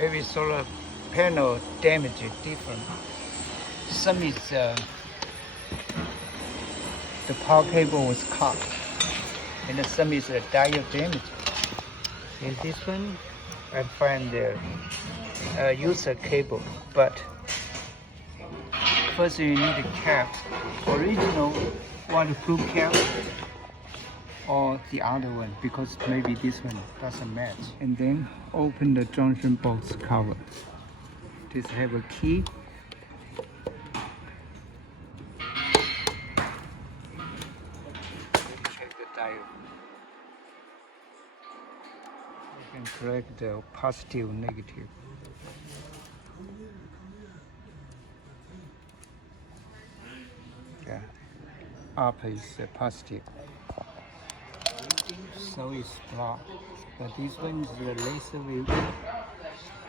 Every solar panel damage is different. Some is the power cable was cut, and some is the diode damage. And this one, I find the user cable, but first you need a cap, original waterproof cap, or the other one, because maybe this one doesn't match. And then open the junction box cover. This have a key. Check the diode. You can correct the positive, negative. Yeah, up is positive. So it's blocked, but this one is the laser view.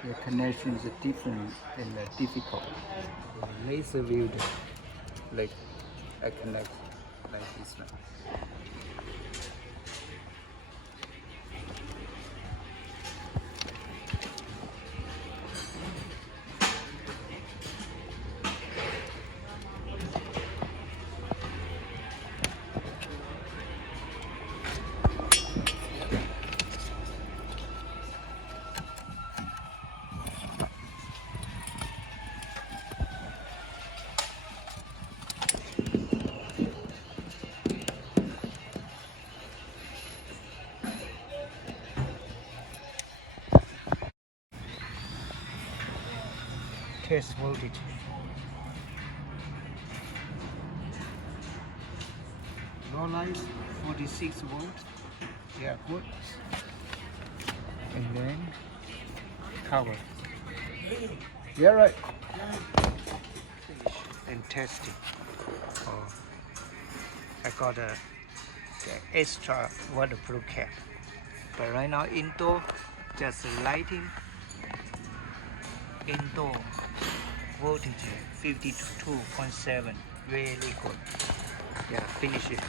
The connection is different and difficult. The laser view, like I connect like this one. Test voltage. Low line 46 volts. Yeah, good. And then cover. Yeah, right. Finish and testing. Oh, I got the extra waterproof cap. But right now indoor, just lighting. Indoor voltage 52.7, really good. Yeah, finish it.